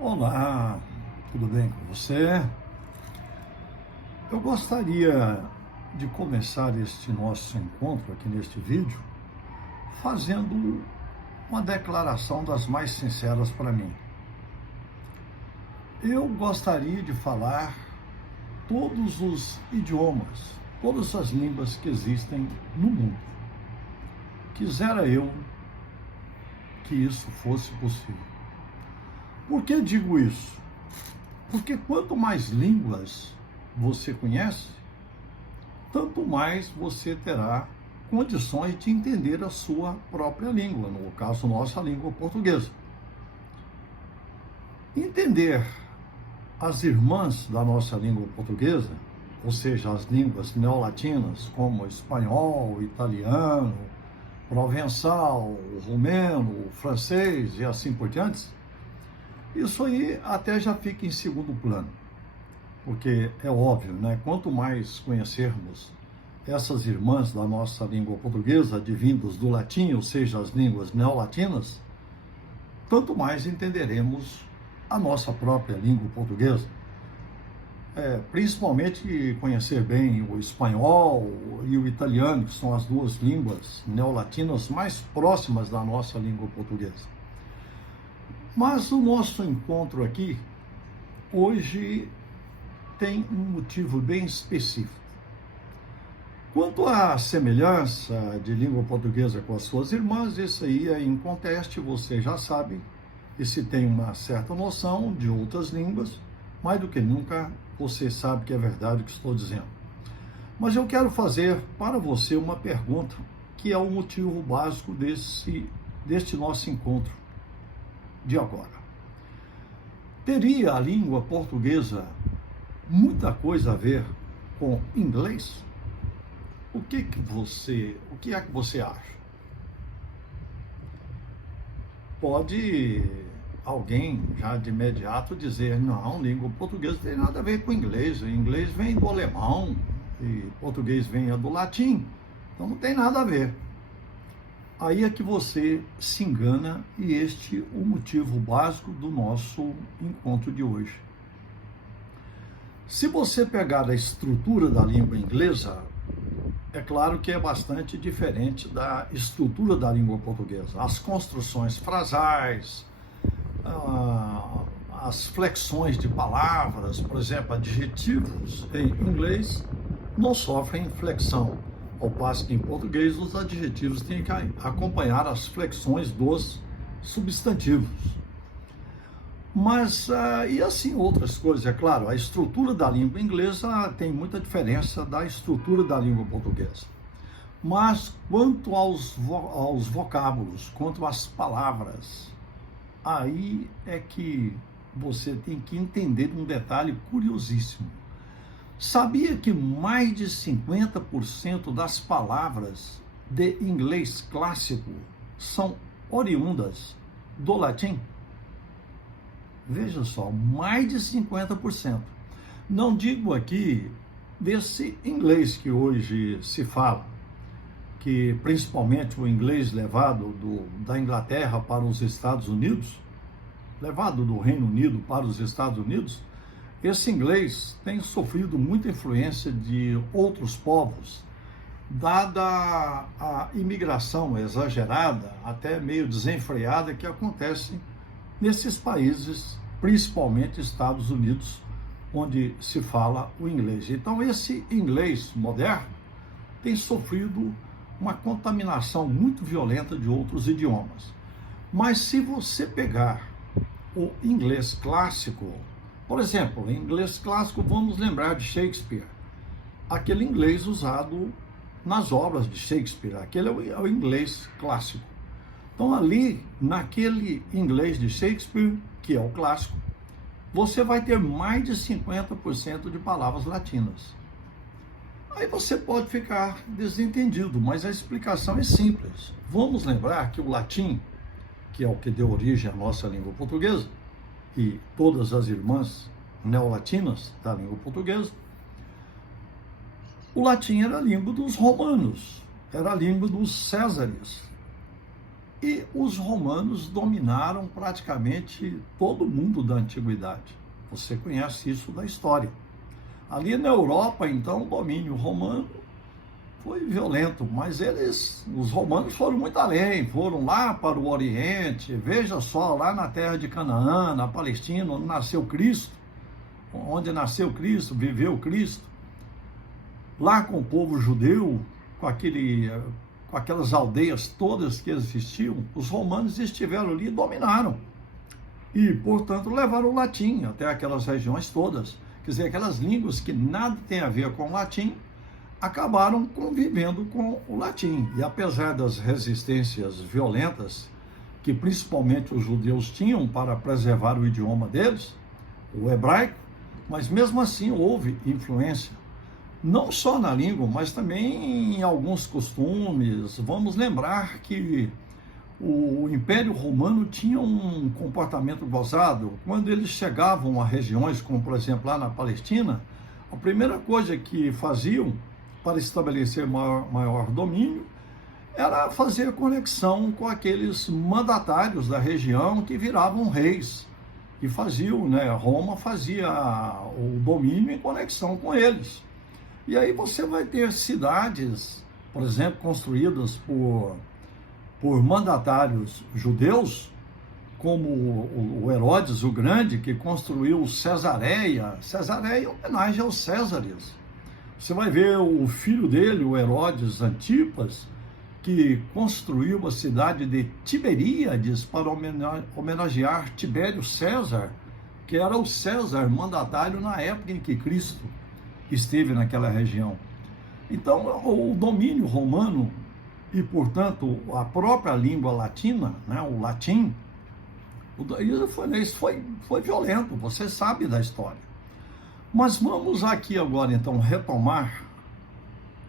Olá, tudo bem com você? Eu gostaria de começar este nosso encontro aqui neste vídeo fazendo uma declaração das mais sinceras para mim. Eu gostaria de falar todos os idiomas, todas as línguas que existem no mundo. Quisera eu que isso fosse possível. Por que digo isso? Porque quanto mais línguas você conhece, tanto mais você terá condições de entender a sua própria língua, no caso, nossa língua portuguesa. Entender as irmãs da nossa língua portuguesa, ou seja, as línguas neolatinas, como espanhol, italiano, provençal, romeno, francês e assim por diante, isso aí até já fica em segundo plano. Porque é óbvio, né? Quanto mais conhecermos essas irmãs da nossa língua portuguesa, advindas do latim, ou seja, as línguas neolatinas, tanto mais entenderemos a nossa própria língua portuguesa. Principalmente conhecer bem o espanhol e o italiano, que são as duas línguas neolatinas mais próximas da nossa língua portuguesa. Mas o nosso encontro aqui, hoje, tem um motivo bem específico. Quanto à semelhança de língua portuguesa com as suas irmãs, isso aí é inconteste, você já sabe, e se tem uma certa noção de outras línguas, mais do que nunca você sabe que é verdade o que estou dizendo. Mas eu quero fazer para você uma pergunta, que é o motivo básico deste nosso encontro de agora. Teria a língua portuguesa muita coisa a ver com inglês? O que é que você acha? Pode alguém já de imediato dizer, não, língua portuguesa não tem nada a ver com inglês. O inglês vem do alemão e português vem do latim, então não tem nada a ver. Aí é que você se engana e este é o motivo básico do nosso encontro de hoje. Se você pegar a estrutura da língua inglesa, é claro que é bastante diferente da estrutura da língua portuguesa. As construções frasais, as flexões de palavras, por exemplo, adjetivos em inglês não sofrem flexão, ao passo que em português os adjetivos têm que acompanhar as flexões dos substantivos. Mas, e assim outras coisas, é claro, a estrutura da língua inglesa tem muita diferença da estrutura da língua portuguesa. Mas quanto aos vocábulos, quanto às palavras, aí é que você tem que entender um detalhe curiosíssimo. Sabia que mais de 50% das palavras de inglês clássico são oriundas do latim? Veja só, mais de 50%. Não digo aqui desse inglês que hoje se fala, que principalmente o inglês levado da Inglaterra para os Estados Unidos, levado do Reino Unido para os Estados Unidos, esse inglês tem sofrido muita influência de outros povos, dada a imigração exagerada, até meio desenfreada, que acontece nesses países, principalmente Estados Unidos, onde se fala o inglês. Então, esse inglês moderno tem sofrido uma contaminação muito violenta de outros idiomas. Mas se você pegar o inglês clássico, por exemplo, em inglês clássico, vamos lembrar de Shakespeare, aquele inglês usado nas obras de Shakespeare, aquele é o inglês clássico. Então, ali, naquele inglês de Shakespeare, que é o clássico, você vai ter mais de 50% de palavras latinas. Aí você pode ficar desentendido, mas a explicação é simples. Vamos lembrar que o latim, que é o que deu origem à nossa língua portuguesa, e todas as irmãs neolatinas da língua portuguesa, o latim era a língua dos romanos, era a língua dos Césares. E os romanos dominaram praticamente todo o mundo da antiguidade. Você conhece isso da história. Ali na Europa, então, o domínio romano foi violento, mas os romanos foram muito além, foram lá para o Oriente, veja só, lá na terra de Canaã, na Palestina, onde nasceu Cristo, viveu Cristo, lá com o povo judeu, com aquelas aldeias todas que existiam, os romanos estiveram ali e dominaram. E, portanto, levaram o latim até aquelas regiões todas. Quer dizer, aquelas línguas que nada tem a ver com o latim, acabaram convivendo com o latim. E apesar das resistências violentas, que principalmente os judeus tinham para preservar o idioma deles, o hebraico, mas mesmo assim houve influência. Não só na língua, mas também em alguns costumes. Vamos lembrar que o Império Romano tinha um comportamento gozado. Quando eles chegavam a regiões, como por exemplo lá na Palestina, a primeira coisa que faziam para estabelecer maior domínio era fazer conexão com aqueles mandatários da região que viravam reis, que faziam, né? Roma fazia o domínio em conexão com eles. E aí você vai ter cidades, por exemplo, construídas por mandatários judeus, como o Herodes o Grande, que construiu Cesareia. Cesareia é homenagem aos Césares. Você vai ver o filho dele, o Herodes Antipas, que construiu a cidade de Tiberíades para homenagear Tibério César, que era o César mandatário na época em que Cristo esteve naquela região. Então, o domínio romano e, portanto, a própria língua latina, né, o latim, isso foi violento, você sabe da história. Mas vamos aqui agora, então, retomar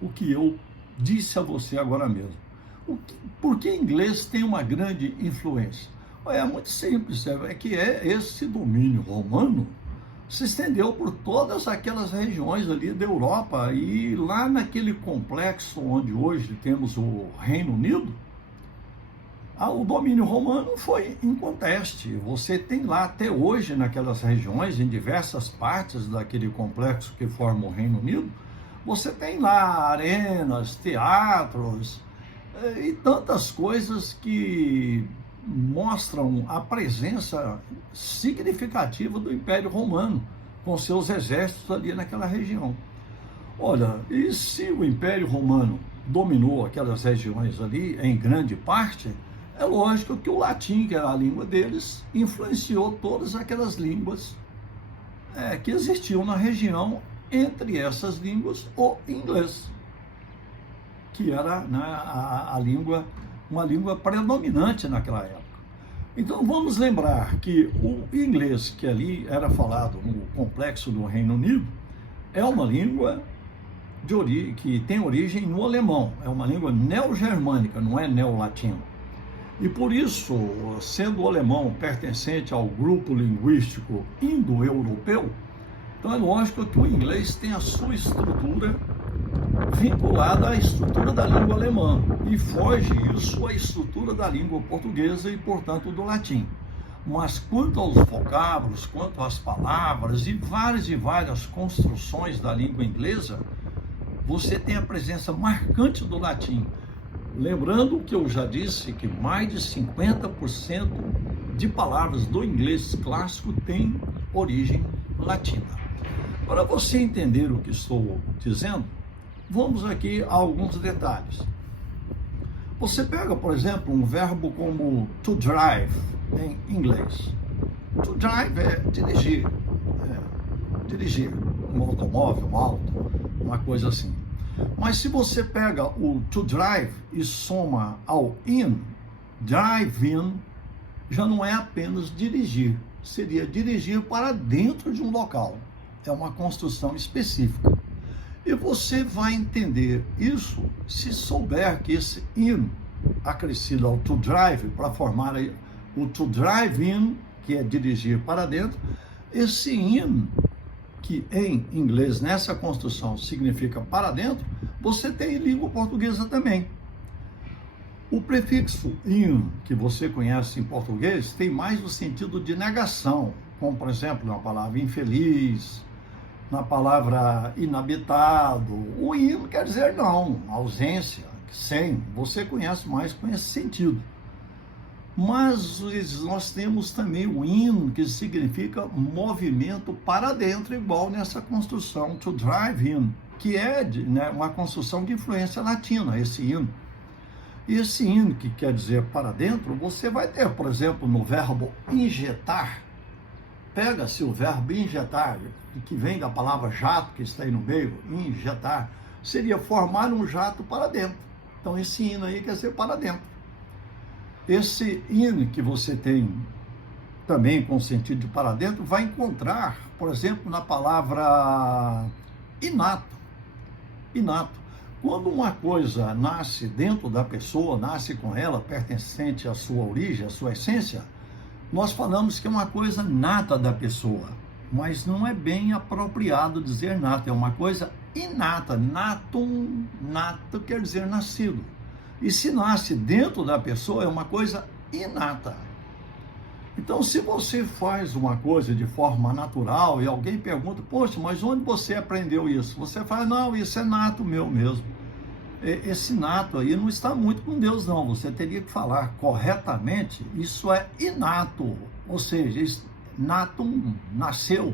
o que eu disse a você agora mesmo. Por que inglês tem uma grande influência? É muito simples, é que esse domínio romano se estendeu por todas aquelas regiões ali da Europa, e lá naquele complexo onde hoje temos o Reino Unido, o domínio romano foi inconteste. Você tem lá até hoje naquelas regiões, em diversas partes daquele complexo que forma o Reino Unido, você tem lá arenas, teatros e tantas coisas que mostram a presença significativa do Império Romano, com seus exércitos ali naquela região. Olha, e se o Império Romano dominou aquelas regiões ali, em grande parte, é lógico que o latim, que era a língua deles, influenciou todas aquelas línguas que existiam na região, entre essas línguas, o inglês, que era, né, uma língua predominante naquela época. Então vamos lembrar que o inglês que ali era falado no complexo do Reino Unido é uma língua que tem origem no alemão, é uma língua neogermânica, não é neolatino. E por isso, sendo o alemão pertencente ao grupo linguístico indo-europeu, então é lógico que o inglês tem a sua estrutura vinculada à estrutura da língua alemã, e foge isso à estrutura da língua portuguesa e, portanto, do latim. Mas quanto aos vocábulos, quanto às palavras e várias construções da língua inglesa, você tem a presença marcante do latim. Lembrando que eu já disse que mais de 50% de palavras do inglês clássico têm origem latina. Para você entender o que estou dizendo, vamos aqui a alguns detalhes. Você pega, por exemplo, um verbo como to drive, em inglês. To drive é dirigir. Dirigir um automóvel, um auto, uma coisa assim. Mas se você pega o to drive e soma ao in, drive-in, já não é apenas dirigir. Seria dirigir para dentro de um local. É uma construção específica. E você vai entender isso se souber que esse in acrescido ao to drive, para formar o to drive in, que é dirigir para dentro, esse in, que em inglês nessa construção significa para dentro, você tem em língua portuguesa também. O prefixo in, que você conhece em português, tem mais o sentido de negação, como, por exemplo, na palavra infeliz, na palavra inabitado. O in quer dizer não, ausência, sem. Você conhece mais com esse sentido. Mas nós temos também o in, que significa movimento para dentro, igual nessa construção, to drive in, que é uma construção de influência latina, esse in. E esse in, que quer dizer para dentro, você vai ter, por exemplo, no verbo injetar. Pega-se o verbo injetar, que vem da palavra jato, que está aí no meio, injetar, seria formar um jato para dentro. Então esse in aí quer dizer para dentro. Esse in que você tem também com sentido de para dentro, vai encontrar, por exemplo, na palavra inato. Inato. Quando uma coisa nasce dentro da pessoa, nasce com ela, pertencente à sua origem, à sua essência, nós falamos que é uma coisa nata da pessoa, mas não é bem apropriado dizer nata, é uma coisa inata. Natum, nato quer dizer nascido. E se nasce dentro da pessoa, é uma coisa inata. Então, se você faz uma coisa de forma natural e alguém pergunta, poxa, mas onde você aprendeu isso? Você fala, não, isso é nato meu mesmo. Esse nato aí não está muito com Deus, não. Você teria que falar corretamente, isso é inato. Ou seja, natum, nasceu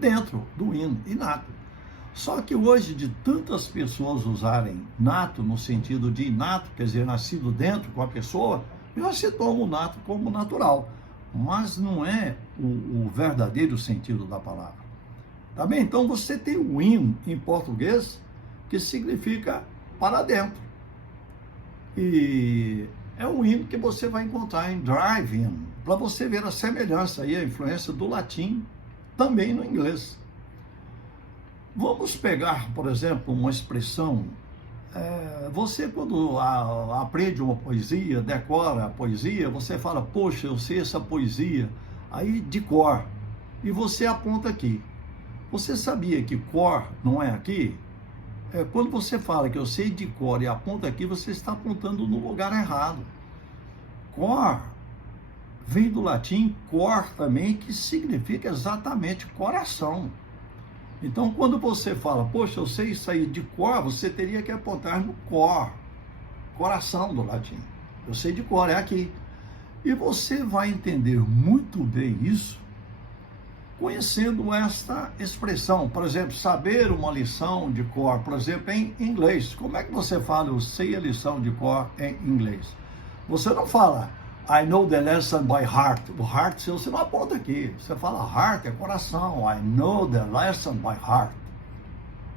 dentro do inato. Só que hoje, de tantas pessoas usarem nato no sentido de inato, quer dizer, nascido dentro com a pessoa, já se toma o nato como natural. Mas não é o verdadeiro sentido da palavra. Tá bem? Então você tem o in em português, que significa para dentro. E é um in que você vai encontrar em drive-in, para você ver a semelhança e a influência do latim também no inglês. Vamos pegar, por exemplo, uma expressão. Você, quando aprende uma poesia, decora a poesia, você fala, poxa, eu sei essa poesia, aí de cor, e você aponta aqui. Você sabia que cor não é aqui? Quando você fala que eu sei de cor e aponta aqui, você está apontando no lugar errado. Cor vem do latim cor também, que significa exatamente coração. Então, quando você fala, poxa, eu sei isso aí de cor, você teria que apontar no cor, coração do latim. Eu sei de cor, é aqui. E você vai entender muito bem isso conhecendo esta expressão. Por exemplo, saber uma lição de cor, por exemplo, em inglês. Como é que você fala, eu sei a lição de cor em inglês? Você não fala, I know the lesson by heart. O heart seu você não aponta aqui. Você fala heart, é coração. I know the lesson by heart.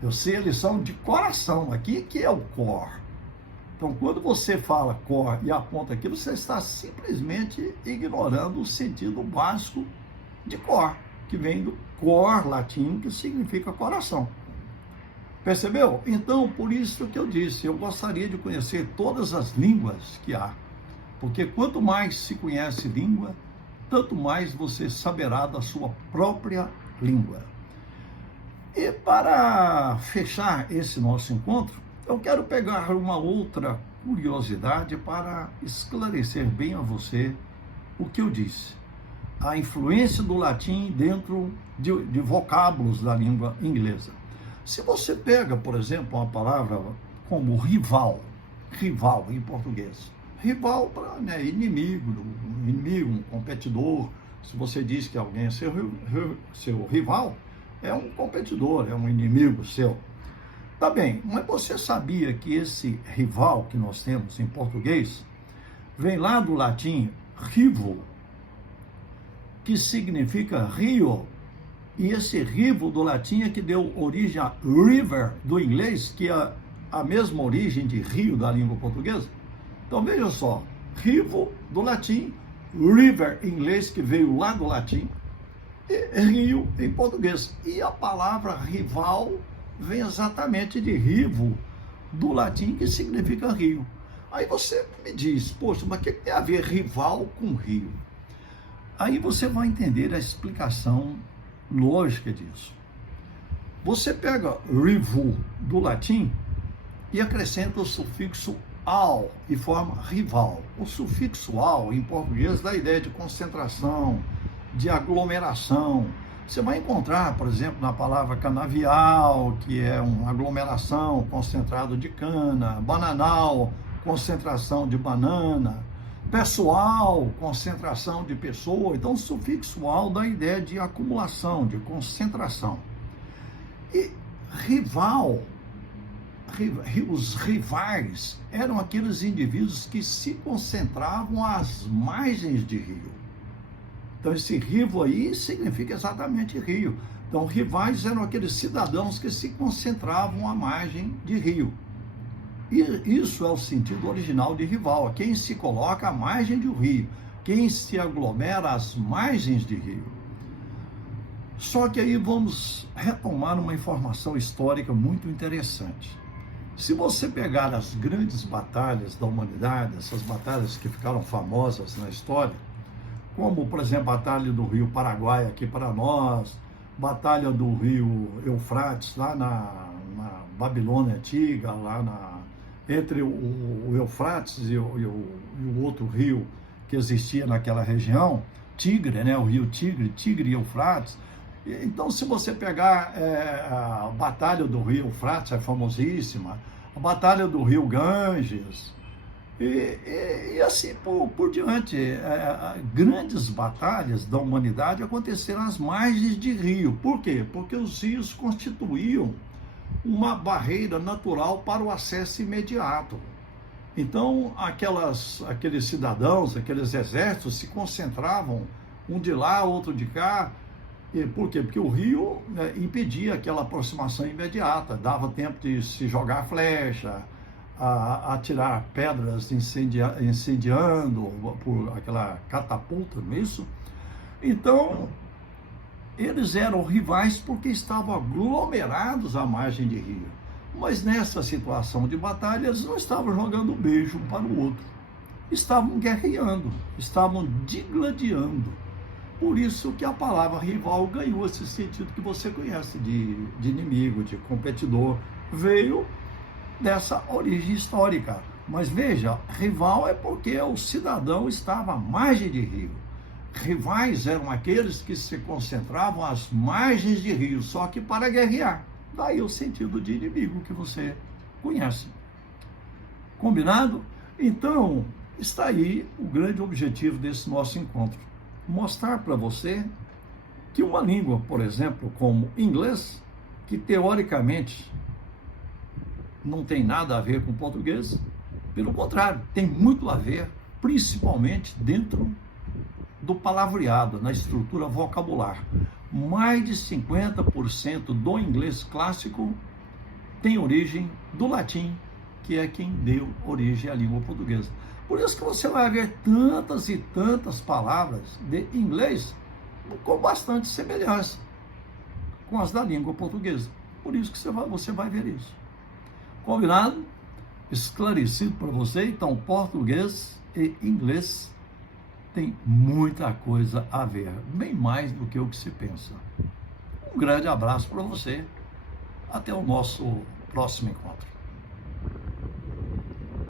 Eu sei a lição de coração. Aqui que é o core. Então, quando você fala core e aponta aqui, você está simplesmente ignorando o sentido básico de core, que vem do cor latim, que significa coração. Percebeu? Então, por isso que eu disse, eu gostaria de conhecer todas as línguas que há. Porque quanto mais se conhece língua, tanto mais você saberá da sua própria língua. E para fechar esse nosso encontro, eu quero pegar uma outra curiosidade para esclarecer bem a você o que eu disse. A influência do latim dentro de vocábulos da língua inglesa. Se você pega, por exemplo, uma palavra como rival em português, rival para inimigo, um competidor. Se você diz que alguém é seu rival, é um competidor, é um inimigo seu. Tá bem, mas você sabia que esse rival que nós temos em português vem lá do latim rivo, que significa rio, e esse rivo do latim é que deu origem a river do inglês, que é a mesma origem de rio da língua portuguesa? Então veja só, rivo do latim, river em inglês, que veio lá do latim, e rio em português. E a palavra rival vem exatamente de rivo do latim, que significa rio. Aí você me diz, poxa, mas o que tem a ver rival com rio? Aí você vai entender a explicação lógica disso. Você pega rivo do latim e acrescenta o sufixo al e forma rival. O sufixo al em português dá a ideia de concentração, de aglomeração. Você vai encontrar, por exemplo, na palavra canavial, que é uma aglomeração, concentrado de cana, bananal, concentração de banana, pessoal, concentração de pessoa. Então, o sufixo al dá a ideia de acumulação, de concentração. E rival, os rivais eram aqueles indivíduos que se concentravam às margens de rio. Então, esse rivo aí significa exatamente rio. Então, rivais eram aqueles cidadãos que se concentravam à margem de rio. E isso é o sentido original de rival, quem se coloca à margem de um rio, quem se aglomera às margens de rio. Só que aí vamos retomar uma informação histórica muito interessante. Se você pegar as grandes batalhas da humanidade, essas batalhas que ficaram famosas na história, como, por exemplo, a Batalha do Rio Paraguai aqui para nós, Batalha do Rio Eufrates, lá na Babilônia Antiga, entre o Eufrates e o outro rio que existia naquela região, Tigre, né? O rio Tigre e Eufrates. Então, se você pegar a Batalha do Rio Eufrates, é famosíssima, a Batalha do Rio Ganges, e assim por diante, grandes batalhas da humanidade aconteceram às margens de rio. Por quê? Porque os rios constituíam uma barreira natural para o acesso imediato. Então, aqueles cidadãos, aqueles exércitos se concentravam, um de lá, outro de cá. E por quê? Porque o rio, né, impedia aquela aproximação imediata, dava tempo de se jogar flecha, atirar pedras incendiando por aquela catapulta, não é isso? Então, eles eram rivais porque estavam aglomerados à margem de rio. Mas nessa situação de batalha, eles não estavam jogando um beijo um para o outro. Estavam guerreando, estavam digladiando. Por isso que a palavra rival ganhou esse sentido que você conhece, de inimigo, de competidor. Veio dessa origem histórica. Mas veja, rival é porque o cidadão estava à margem de rio. Rivais eram aqueles que se concentravam às margens de rio, só que para guerrear. Daí o sentido de inimigo que você conhece. Combinado? Então, está aí o grande objetivo desse nosso encontro. Mostrar para você que uma língua, por exemplo, como inglês, que teoricamente não tem nada a ver com português, pelo contrário, tem muito a ver, principalmente dentro do palavreado, na estrutura vocabular. Mais de 50% do inglês clássico tem origem do latim, que é quem deu origem à língua portuguesa. Por isso que você vai ver tantas e tantas palavras de inglês com bastante semelhança com as da língua portuguesa. Por isso que você vai ver isso. Combinado? Esclarecido para você? Então, português e inglês tem muita coisa a ver, bem mais do que o que se pensa. Um grande abraço para você. Até o nosso próximo encontro.